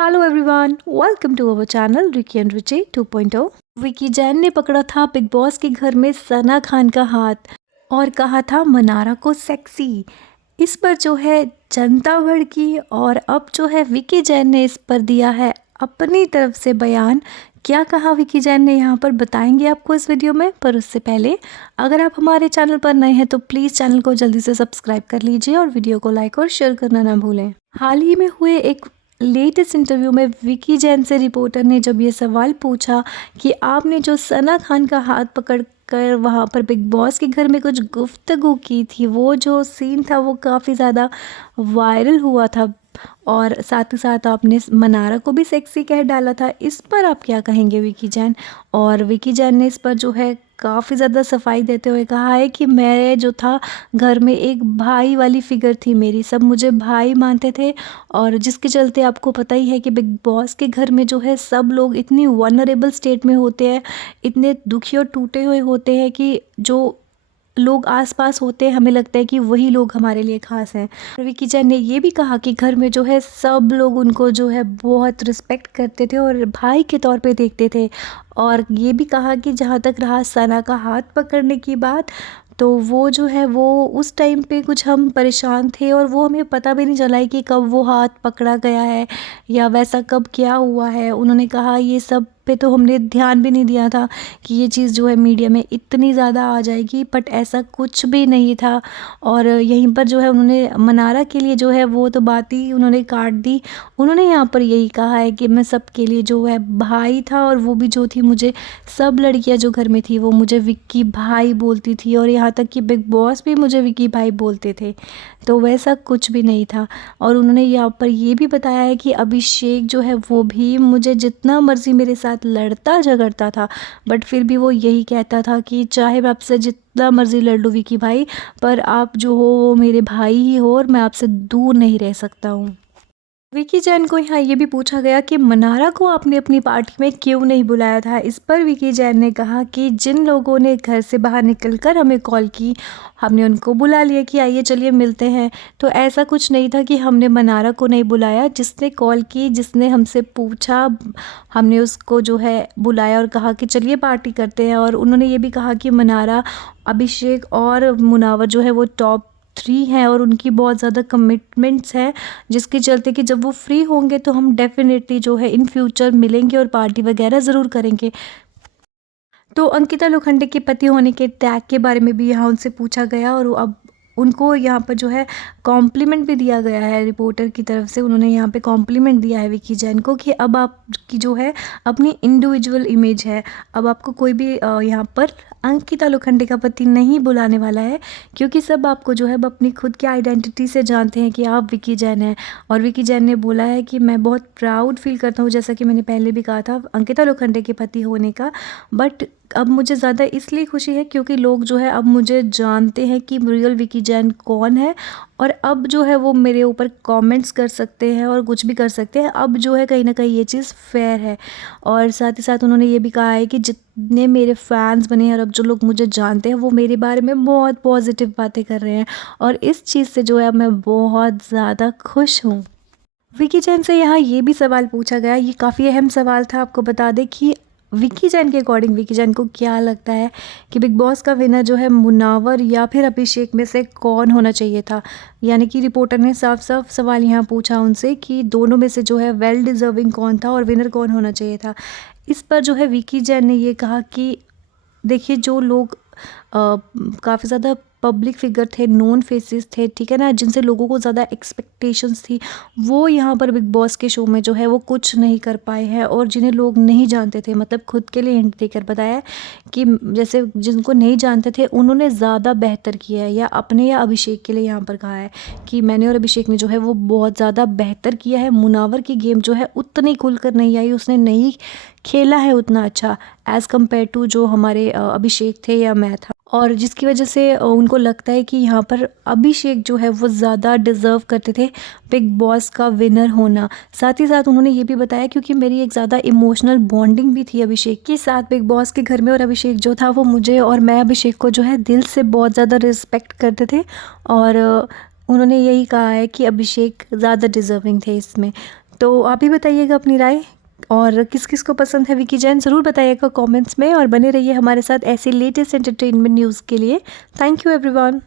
Hello everyone, welcome to our channel Ricky and Richie 2.0। Vicky Jain ने पकड़ा था बिग बॉस के घर में सना खान का हाथ और कहा था मनारा को सेक्सी। इस पर जो है जनता भड़की और अब जो है विकी जैन ने इस पर दिया है अपनी तरफ से बयान। क्या कहा विकी जैन ने यहाँ पर बताएंगे आपको इस वीडियो में, पर उससे पहले अगर आप हमारे चैनल पर नए हैं तो प्लीज़ चैनल को जल्दी से सब्सक्राइब कर लीजिए और वीडियो को लाइक और शेयर करना ना भूलें। हाल ही में हुए एक लेटेस्ट इंटरव्यू में विकी जैन से रिपोर्टर ने जब ये सवाल पूछा कि आपने जो सना खान का हाथ पकड़ कर वहाँ पर बिग बॉस के घर में कुछ गुफ्तगू की थी, वो जो सीन था वो काफ़ी ज़्यादा वायरल हुआ था और साथ ही साथ आपने मनारा को भी सेक्सी कह डाला था। इस पर आप क्या कहेंगे विकी जैन? और विकी जैन ने इस पर जो है काफ़ी ज़्यादा सफाई देते हुए कहा है कि मैं जो था घर में एक भाई वाली फिगर थी मेरी, सब मुझे भाई मानते थे और जिसके चलते आपको पता ही है कि बिग बॉस के घर में जो है सब लोग इतनी वनरेबल स्टेट में होते हैं, इतने दुखी और टूटे हुए होते हैं कि जो लोग आसपास होते हैं हमें लगता है कि वही लोग हमारे लिए खास हैं। विकी जैन ने ये भी कहा कि घर में जो है सब लोग उनको जो है बहुत रिस्पेक्ट करते थे और भाई के तौर पे देखते थे। और ये भी कहा कि जहाँ तक रहा सना का हाथ पकड़ने की बात, तो वो जो है वो उस टाइम पे कुछ हम परेशान थे और वो हमें पता भी नहीं चला है कि कब वो हाथ पकड़ा गया है या वैसा कब क्या हुआ है। उन्होंने कहा ये सब पे तो हमने ध्यान भी नहीं दिया था कि ये चीज़ जो है मीडिया में इतनी ज़्यादा आ जाएगी, बट ऐसा कुछ भी नहीं था। और यहीं पर जो है उन्होंने मनारा के लिए जो है वो तो बात ही उन्होंने काट दी। उन्होंने यहाँ पर यही कहा है कि मैं सबके लिए जो है भाई था और वो भी जो थी मुझे सब लड़कियां जो घर में थी वो मुझे विक्की भाई बोलती थी और यहाँ तक कि बिग बॉस भी मुझे विक्की भाई बोलते थे, तो वैसा कुछ भी नहीं था। और उन्होंने यहाँ पर ये भी बताया है कि अभिषेक जो है वो भी मुझे जितना मर्जी मेरे साथ लड़ता झगड़ता था, बट फिर भी वो यही कहता था कि चाहे मैं आपसे जितना मर्जी लड़ लूँ विक्की भाई, पर आप जो हो वो मेरे भाई ही हो और मैं आपसे दूर नहीं रह सकता हूँ। विकी जैन को यहाँ ये भी पूछा गया कि मनारा को आपने अपनी पार्टी में क्यों नहीं बुलाया था। इस पर विकी जैन ने कहा कि जिन लोगों ने घर से बाहर निकलकर हमें कॉल की, हमने उनको बुला लिया कि आइए चलिए मिलते हैं। तो ऐसा कुछ नहीं था कि हमने मनारा को नहीं बुलाया। जिसने कॉल की, जिसने हमसे पूछा, हमने उसको जो है बुलाया और कहा कि चलिए पार्टी करते हैं। और उन्होंने ये भी कहा कि मनारा, अभिषेक और मुनावर जो है वो टॉप 3 हैं और उनकी बहुत ज़्यादा कमिटमेंट्स हैं, जिसके चलते कि जब वो फ्री होंगे तो हम डेफ़िनेटली जो है इन फ्यूचर मिलेंगे और पार्टी वगैरह ज़रूर करेंगे। तो अंकिता लोखंडे के पति होने के टैग के बारे में भी यहाँ उनसे पूछा गया और अब उनको यहाँ पर जो है कॉम्प्लीमेंट भी दिया गया है रिपोर्टर की तरफ से। उन्होंने यहाँ पे कॉम्प्लीमेंट दिया है विकी जैन को कि अब आपकी जो है अपनी इंडिविजुअल इमेज है, अब आपको कोई भी यहाँ पर अंकिता लोखंडे का पति नहीं बुलाने वाला है, क्योंकि सब आपको जो है अब अपनी खुद की आइडेंटिटी से जानते हैं कि आप विकी जैन हैं। और विकी जैन ने बोला है कि मैं बहुत प्राउड फील करता हूँ, जैसा कि मैंने पहले भी कहा था, अंकिता लोखंडे के पति होने का। बट अब मुझे ज़्यादा इसलिए खुशी है क्योंकि लोग जो है अब मुझे जानते हैं कि रियल विकी जैन कौन है और अब जो है वो मेरे ऊपर कमेंट्स कर सकते हैं और कुछ भी कर सकते हैं। अब जो है कहीं ना कहीं ये चीज़ फेयर है। और साथ ही साथ उन्होंने ये भी कहा है कि जितने मेरे फैंस बने हैं और अब जो लोग मुझे जानते हैं वो मेरे बारे में बहुत पॉजिटिव बातें कर रहे हैं और इस चीज़ से जो है मैं बहुत ज़्यादा खुश हूँ। विकी जैन से यहाँ ये भी सवाल पूछा गया, ये काफ़ी अहम सवाल था। आपको बता दें कि विकी जैन के अकॉर्डिंग विकी जैन को क्या लगता है कि बिग बॉस का विनर जो है मुनावर या फिर अभिषेक में से कौन होना चाहिए था। यानी कि रिपोर्टर ने साफ साफ सवाल यहाँ पूछा उनसे कि दोनों में से जो है वेल डिज़र्विंग कौन था और विनर कौन होना चाहिए था। इस पर जो है विकी जैन ने ये कहा कि देखिए, जो लोग काफ़ी ज़्यादा पब्लिक फिगर थे, नोन फेसेस थे, ठीक है ना, जिनसे लोगों को ज़्यादा एक्सपेक्टेशंस थी, वो यहाँ पर बिग बॉस के शो में जो है वो कुछ नहीं कर पाए हैं। और जिन्हें लोग नहीं जानते थे, मतलब खुद के लिए हिंट देकर बताया कि जैसे जिनको नहीं जानते थे उन्होंने ज़्यादा बेहतर किया है, या अपने या अभिषेक के लिए यहाँ पर कहा है कि मैंने और अभिषेक ने जो है वो बहुत ज़्यादा बेहतर किया है। मुनावर की गेम जो है उतनी खुलकर नहीं आई, उसने नहीं खेला है उतना अच्छा एज़ कम्पेयर टू जो हमारे अभिषेक थे या मैं था, और जिसकी वजह से उनको लगता है कि यहाँ पर अभिषेक जो है वो ज़्यादा डिज़र्व करते थे बिग बॉस का विनर होना। साथ ही साथ उन्होंने ये भी बताया क्योंकि मेरी एक ज़्यादा इमोशनल बॉन्डिंग भी थी अभिषेक के साथ बिग बॉस के घर में, और अभिषेक जो था वो मुझे और मैं अभिषेक को जो है दिल से बहुत ज़्यादा रिस्पेक्ट करते थे। और उन्होंने यही कहा है कि अभिषेक ज़्यादा डिज़र्विंग थे इसमें। तो आप भी बताइएगा अपनी राय, और किस किस को पसंद है विकी जैन ज़रूर बताइएगा कमेंट्स में, और बने रहिए हमारे साथ ऐसे लेटेस्ट एंटरटेनमेंट न्यूज़ के लिए। Thank you everyone.